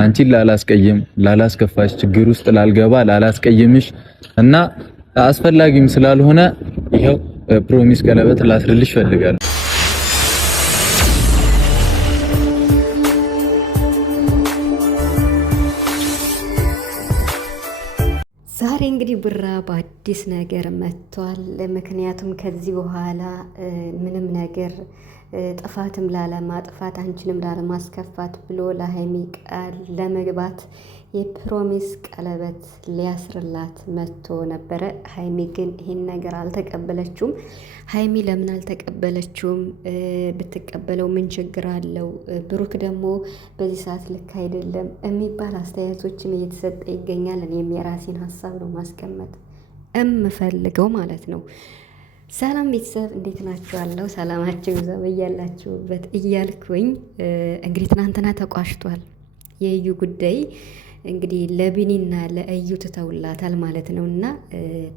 አንቺን ላላስቀይም ላላስከፋሽ ችግር ውስጥ ላልገባ ላላስቀይምሽ እና አስፈላጊም ስላልሆነ ይሄው ፕሮሚስ ቀለበት ላስርልሽ ፈልጋለሁ። ዛሬ እንግዲህ ቡራ በአዲስ ነገር መጥቷል። ምክንያቱም ከዚህ በኋላ ምንም ነገር ጥፋትም ላለማጥፋት አንቺንም ላለማስከፋት ብሎ ለሀይሚ ቃል ለመግባት የፕሮሚስ ቀለበት ሊያስርላት መጥቶ ነበረ። ሀይሚ ግን ይህን ነገር አልተቀበለችውም። ሀይሚ ለምን አልተቀበለችውም? ብትቀበለው ምን ችግር አለው? ብሩክ ደግሞ በዚህ ሰዓት ልክ አይደለም የሚባል አስተያየቶችን እየተሰጠ ይገኛል። እኔም የራሴን ሀሳብ ነው ማስቀመጥ እምፈልገው ማለት ነው። ሰላም ቤተሰብ እንዴት ናችኋለሁ? ሰላማችሁ ይብዛ በያላችሁበት እያልኩኝ እንግዲህ ትናንትና ተቋሽቷል የእዩ ጉዳይ እንግዲህ ለቢኒና ለእዩ ትተውላታል ማለት ነው። እና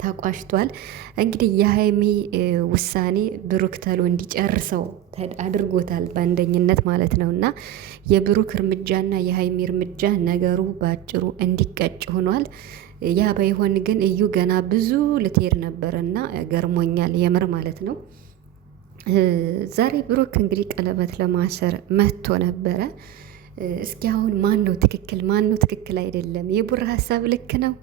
ተቋሽቷል እንግዲህ የሀይሚ ውሳኔ ብሩክ ተሎ እንዲጨርሰው አድርጎታል በአንደኝነት ማለት ነው። እና የብሩክ እርምጃና የሀይሚ እርምጃ ነገሩ በአጭሩ እንዲቀጭ ሆኗል። ያ ባይሆን ግን እዩ ገና ብዙ ልትሄድ ነበር እና ገርሞኛል የምር ማለት ነው። ዛሬ ብሩክ እንግዲህ ቀለበት ለማሰር መጥቶ ነበረ። እስኪ አሁን ማን ነው ትክክል ማን ነው ትክክል አይደለም? የቡራ ሀሳብ ልክ ነው?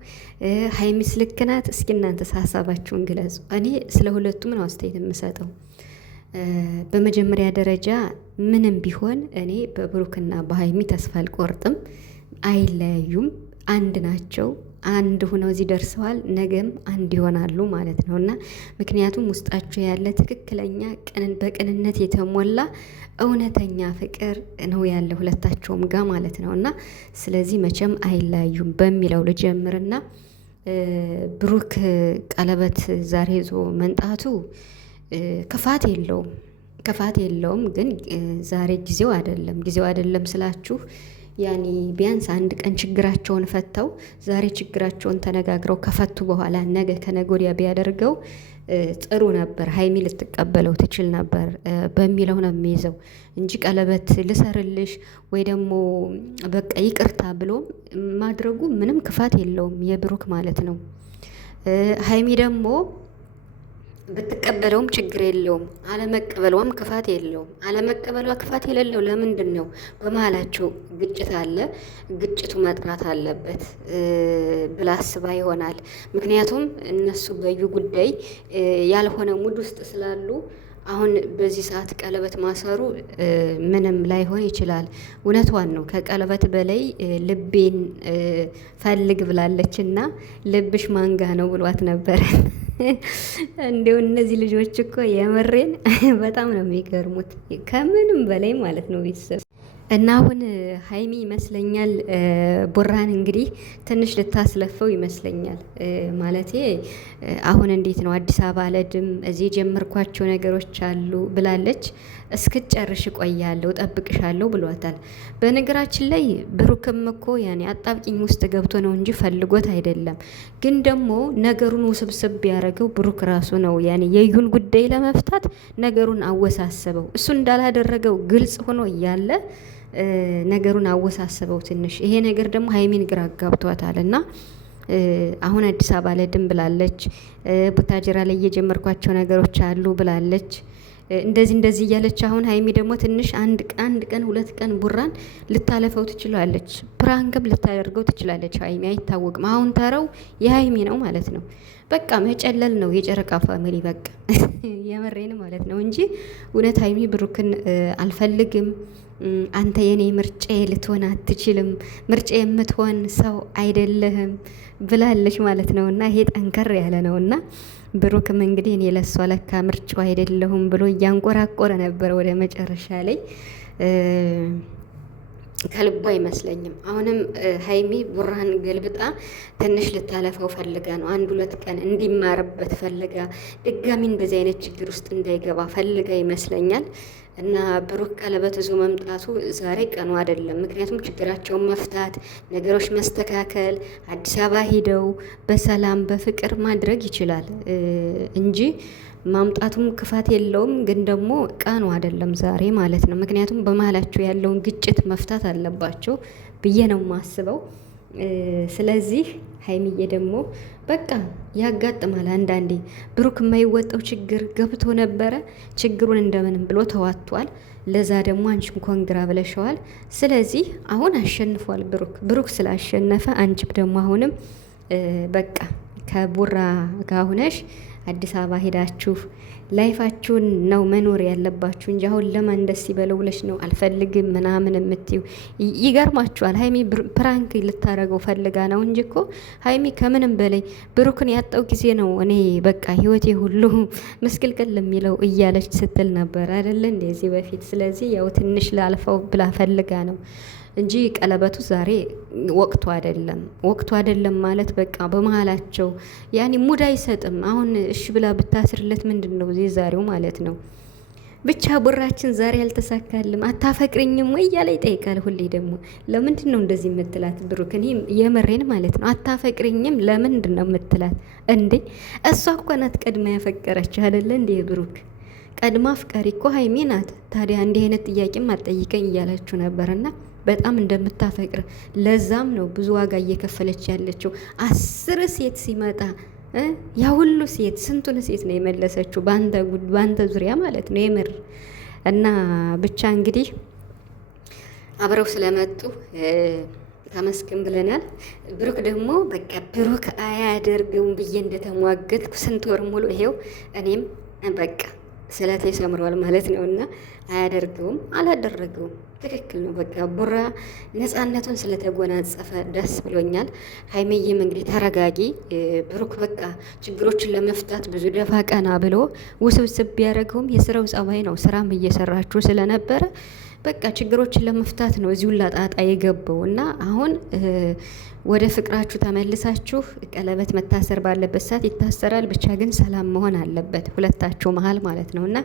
ሀይሚስ ልክ ናት? እስኪ እናንተስ ሀሳባችሁን ግለጹ። እኔ ስለ ሁለቱም ነው አስተያየት የምሰጠው። በመጀመሪያ ደረጃ ምንም ቢሆን እኔ በብሩክና በሀይሚ ተስፋ አልቆርጥም። አይለያዩም፣ አንድ ናቸው። አንድ ሆነው እዚህ ደርሰዋል። ነገም አንድ ይሆናሉ ማለት ነው። እና ምክንያቱም ውስጣቸው ያለ ትክክለኛ በቅንነት የተሞላ እውነተኛ ፍቅር ነው ያለ ሁለታቸውም ጋር ማለት ነው። እና ስለዚህ መቼም አይለያዩም በሚለው ልጀምርና ብሩክ ቀለበት ዛሬ ይዞ መንጣቱ ክፋት የለውም። ግን ዛሬ ጊዜው አይደለም ስላችሁ ያኔ ቢያንስ አንድ ቀን ችግራቸውን ፈተው ዛሬ ችግራቸውን ተነጋግረው ከፈቱ በኋላ ነገ ከነገ ወዲያ ቢያደርገው ጥሩ ነበር። ሀይሚ ልትቀበለው ትችል ነበር በሚለው ነው የሚይዘው እንጂ ቀለበት ልሰርልሽ ወይ ደግሞ በቃ ይቅርታ ብሎ ማድረጉ ምንም ክፋት የለውም የብሩክ ማለት ነው። ሀይሚ ደግሞ ብትቀበለውም ችግር የለውም። አለመቀበሏም ክፋት የለውም። አለመቀበሏ ክፋት የሌለው ለምንድን ነው? በመሀላቸው ግጭት አለ። ግጭቱ መጥራት አለበት ብላ አስባ ይሆናል። ምክንያቱም እነሱ በዩ ጉዳይ ያልሆነ ሙድ ውስጥ ስላሉ አሁን በዚህ ሰዓት ቀለበት ማሰሩ ምንም ላይሆን ይችላል። እውነቷን ነው። ከቀለበት በላይ ልቤን ፈልግ ብላለች እና ልብሽ ማንጋ ነው ብሏት ነበረ። እንዲሁ እነዚህ ልጆች እኮ የምሬን በጣም ነው የሚገርሙት ከምንም በላይ ማለት ነው ቤተሰብ። እና አሁን ሀይሚ ይመስለኛል ቡራን እንግዲህ ትንሽ ልታስለፈው ይመስለኛል። ማለቴ አሁን እንዴት ነው አዲስ አበባ አልሄድም እዚህ የጀመርኳቸው ነገሮች አሉ ብላለች። እስክትጨርሽ እቆያለሁ እጠብቅሻለሁ ብሏታል። በነገራችን ላይ ብሩክም እኮ ያኔ አጣብቂኝ ውስጥ ገብቶ ነው እንጂ ፈልጎት አይደለም። ግን ደግሞ ነገሩን ውስብስብ ያደረገው ብሩክ ራሱ ነው። ያኔ የዩን ጉዳይ ለመፍታት ነገሩን አወሳሰበው። እሱ እንዳላደረገው ግልጽ ሆኖ እያለ ነገሩን አወሳሰበው ትንሽ። ይሄ ነገር ደግሞ ሀይሚን ግራ አጋብቷታል። እና አሁን አዲስ አበባ አልሄድም ብላለች። ቡታጅራ ላይ የጀመርኳቸው ነገሮች አሉ ብላለች። እንደዚህ እያለች አሁን ሀይሚ ደግሞ ትንሽ አንድ ቀን ሁለት ቀን ቡራን ልታለፈው ትችላለች። ፕራንክም ልታደርገው ትችላለች። ሀይሚ አይታወቅም። አሁን ተራው የሀይሚ ነው ማለት ነው። በቃ መጨለል ነው የጨረቃ ፋሚሊ በቃ የመሬን ማለት ነው እንጂ እውነት ሀይሚ ብሩክን አልፈልግም፣ አንተ የኔ ምርጫ ልትሆን አትችልም፣ ምርጫ የምትሆን ሰው አይደለህም ብላለች ማለት ነው። እና ይሄ ጠንከር ያለ ነው። እና ብሩክም እንግዲህ እኔ ለሷ ለካ ምርጫው አይደለሁም ብሎ እያንቆራቆረ ነበር ወደ መጨረሻ ላይ። ከልቧ አይመስለኝም። አሁንም ሀይሚ ቡራን ገልብጣ ትንሽ ልታለፈው ፈልጋ ነው። አንድ ሁለት ቀን እንዲማርበት ፈልጋ ድጋሚ እንደዚህ አይነት ችግር ውስጥ እንዳይገባ ፈልጋ ይመስለኛል። እና ብሩክ ቀለበት ይዞ መምጣቱ ዛሬ ቀኑ አይደለም። ምክንያቱም ችግራቸውን መፍታት፣ ነገሮች መስተካከል፣ አዲስ አበባ ሂደው በሰላም በፍቅር ማድረግ ይችላል እንጂ ማምጣቱም ክፋት የለውም። ግን ደግሞ ቀኑ አይደለም ዛሬ ማለት ነው። ምክንያቱም በመሀላቸው ያለውን ግጭት መፍታት አለባቸው። ብዬ ነው የማስበው። ስለዚህ ሀይሚዬ ደግሞ በቃ ያጋጥማል አንዳንዴ። ብሩክ የማይወጣው ችግር ገብቶ ነበረ። ችግሩን እንደምንም ብሎ ተዋጥቷል። ለዛ ደግሞ አንቺም ኮንግራ ብለሸዋል። ስለዚህ አሁን አሸንፏል ብሩክ ስላሸነፈ አንቺም ደግሞ አሁንም በቃ ከቡራ ጋር ሁነሽ አዲስ አበባ ሄዳችሁ ላይፋችሁን ነው መኖር ያለባችሁ እንጂ አሁን ለማን ደስ ይበለው ብለሽ ነው አልፈልግም ምናምን የምትይው። ይገርማችኋል። ሀይሚ ፕራንክ ልታደርገው ፈልጋ ነው እንጂ እኮ ሀይሚ ከምንም በላይ ብሩክን ያጣው ጊዜ ነው እኔ በቃ ህይወቴ ሁሉ ምስቅልቅል የሚለው እያለች ስትል ነበር አይደለ እንደዚህ በፊት። ስለዚህ ያው ትንሽ ላልፈው ብላ ፈልጋ ነው እንጂ ቀለበቱ ዛሬ ወቅቱ አይደለም ማለት በቃ በመሀላቸው ያኔ ሙድ አይሰጥም። አሁን እሺ ብላ ብታስርለት ምንድን ነው ዛሬው ማለት ነው። ብቻ ቡራችን ዛሬ አልተሳካልም። አታፈቅርኝም ወይ እያለ ይጠይቃል ሁሌ። ደግሞ ለምንድን ነው እንደዚህ የምትላት ብሩክ? እኔ የምሬን ማለት ነው። አታፈቅርኝም ለምንድን ነው የምትላት እንዴ? እሷ እኮ ናት ቀድማ ያፈቀረች አይደለ እንዴ? ብሩክ ቀድማ አፍቃሪ እኮ ሀይሜ ናት። ታዲያ እንዲህ አይነት ጥያቄም አትጠይቀኝ እያለችው ነበርና በጣም እንደምታፈቅር ለዛም ነው ብዙ ዋጋ እየከፈለች ያለችው። 10 ሴት ሲመጣ ያ ሁሉ ሴት ስንቱን ሴት ነው የመለሰችው በአንተ ዙሪያ ማለት ነው የምር። እና ብቻ እንግዲህ አብረው ስለመጡ ተመስገን ብለናል። ብሩክ ደግሞ በቃ ብሩክ አያደርገውም ብዬ እንደተሟገትኩ ስንት ወር ሙሉ ይሄው እኔም በቃ ስለቴ ሰምሯል ማለት ነው። እና አያደርገውም አላደረገውም። ትክክል ነው። በቃ ቡራ ነፃነቱን ስለተጎናጸፈ ደስ ብሎኛል። ሀይሜዬም እንግዲህ ተረጋጊ። ብሩክ በቃ ችግሮችን ለመፍታት ብዙ ደፋ ቀና ብሎ ውስብስብ ቢያደርገውም የስራው ጸባይ ነው። ስራም እየሰራችሁ ስለነበረ በቃ ችግሮችን ለመፍታት ነው እዚሁ ላጣጣ የገባው እና አሁን ወደ ፍቅራችሁ ተመልሳችሁ ቀለበት መታሰር ባለበት ሰዓት ይታሰራል። ብቻ ግን ሰላም መሆን አለበት ሁለታችሁ መሀል ማለት ነው። እና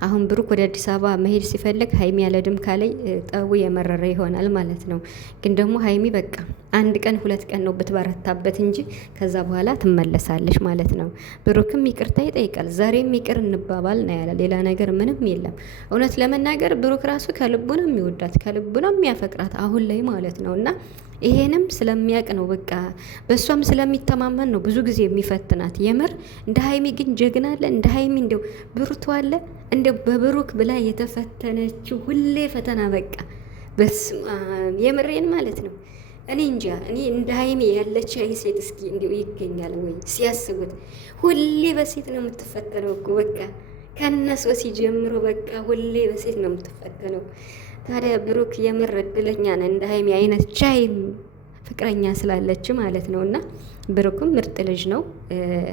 አሁን ብሩክ ወደ አዲስ አበባ መሄድ ሲፈልግ ሀይሚ ያለድም ካለይ ጠቡ የመረረ ይሆናል ማለት ነው። ግን ደግሞ ሀይሚ በቃ 1 ቀን 2 ቀን ነው ብትበረታበት እንጂ ከዛ በኋላ ትመለሳለች ማለት ነው። ብሩክም ይቅርታ ይጠይቃል። ዛሬም ይቅር እንባባል ነው ያለ፣ ሌላ ነገር ምንም የለም። እውነት ለመናገር ብሩክ ራሱ ከልቡ ነው የሚወዳት፣ ከልቡ ነው የሚያፈቅራት አሁን ላይ ማለት ነው። እና ይሄንም ስለሚያውቅ ነው በቃ በእሷም ስለሚተማመን ነው ብዙ ጊዜ የሚፈትናት። የምር እንደ ሀይሚ ግን ጀግና አለ እንደ ሀይሚ እንደው ብሩቱ አለ እንደው በብሩክ ብላ የተፈተነችው ሁሌ ፈተና በቃ በስመ አብ የምሬን ማለት ነው። እኔ እንጃ እኔ እንደ ሀይሚ ያለች ሴት እስኪ እንደው ይገኛል ወይ ሲያስቡት። ሁሌ በሴት ነው የምትፈተነው እኮ በቃ ከነሱ ሲጀምሩ በቃ ሁሌ በሴት ነው የምትፈተነው። ታዲያ ብሩክ የምር እድለኛ ነህ እንደ ሀይሚ አይነት ቻይም ፍቅረኛ ስላለች ማለት ነው። እና ብሩክም ምርጥ ልጅ ነው፣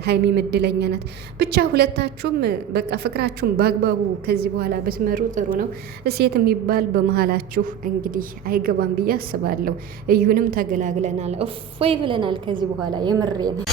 ሀይሚም እድለኛ ናት። ብቻ ሁለታችሁም በቃ ፍቅራችሁም በአግባቡ ከዚህ በኋላ ብትመሩ ጥሩ ነው። እሴት የሚባል በመሀላችሁ እንግዲህ አይገባም ብዬ አስባለሁ። እዩንም ተገላግለናል፣ እፎይ ብለናል ከዚህ በኋላ የምሬ ነው።